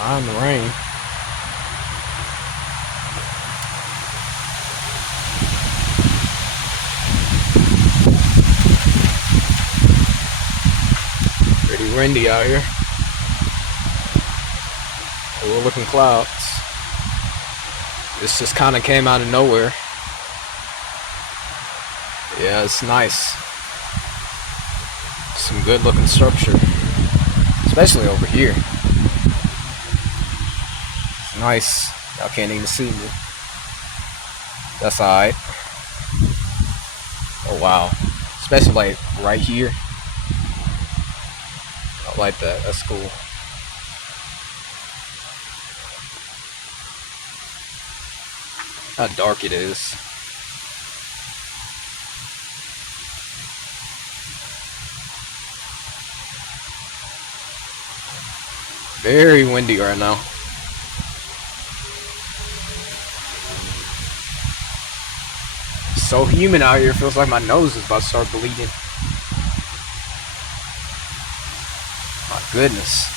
in the rain. Pretty windy out here. Cool looking clouds. This just kind of came out of nowhere. Yeah, it's nice. Some good looking structure, especially over here. It's nice. Y'all can't even see me. That's alright. Oh wow. Especially like right here. I like that. That's cool. How dark it is. Very windy right now. It's so humid out here, it feels like my nose is about to start bleeding. My goodness.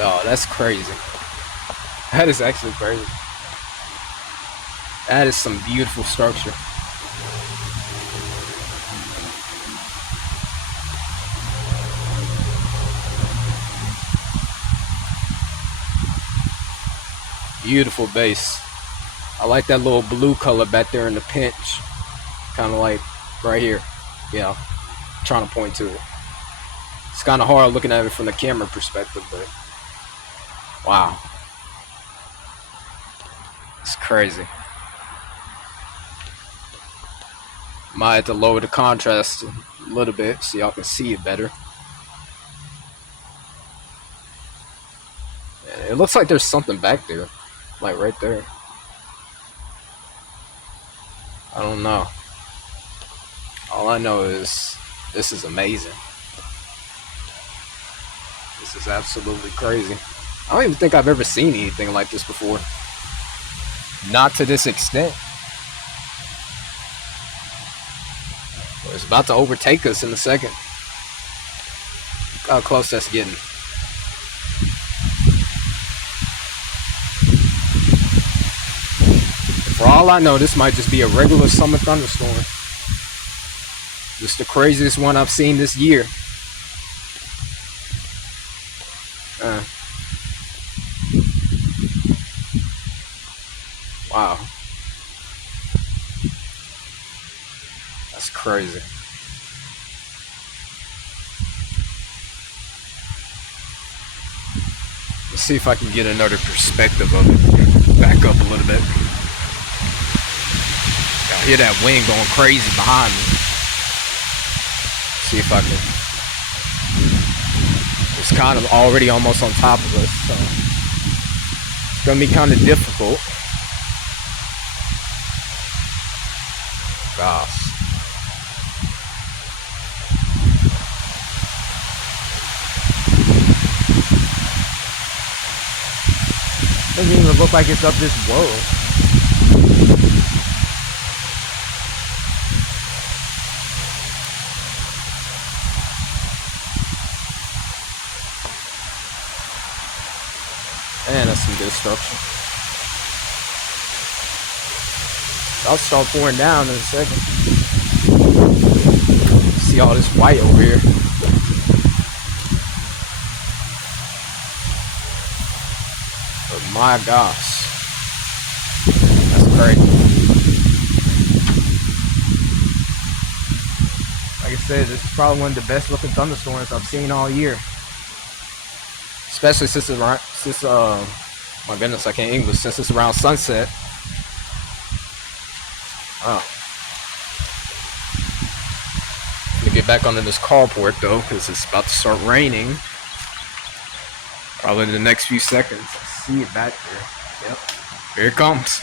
Oh, that's crazy. That is actually crazy. That is some beautiful structure. Beautiful base. I like that little blue color back there in the pinch. Kind of like right here. Yeah, I'm trying to point to it. It's kind of hard looking at it from the camera perspective, but wow. It's crazy. Might have to lower the contrast a little bit so y'all can see it better. It looks like there's something back there. Like right there. I don't know. All I know is this is amazing. This is absolutely crazy. I don't even think I've ever seen anything like this before. Not to this extent. It's about to overtake us in a second. Look how close that's getting. For all I know, this might just be a regular summer thunderstorm. Just the craziest one I've seen this year. Wow. That's crazy. Let's see if I can get another perspective of it. Back up a little bit. I hear that wind going crazy behind me. See if I can. It's kind of already almost on top of us, so it's gonna be kind of difficult. Gosh. Doesn't even look like it's up this world. Man, that's some good structure. I'll start pouring down in a second. See all this white over here. But my gosh. That's crazy. Like I said, this is probably one of the best looking thunderstorms I've seen all year. Especially since my goodness, I can't English, since it's around sunset. Oh. Let me get back onto this carport though, because it's about to start raining. Probably in the next few seconds. I see it back there. Yep. Here it comes.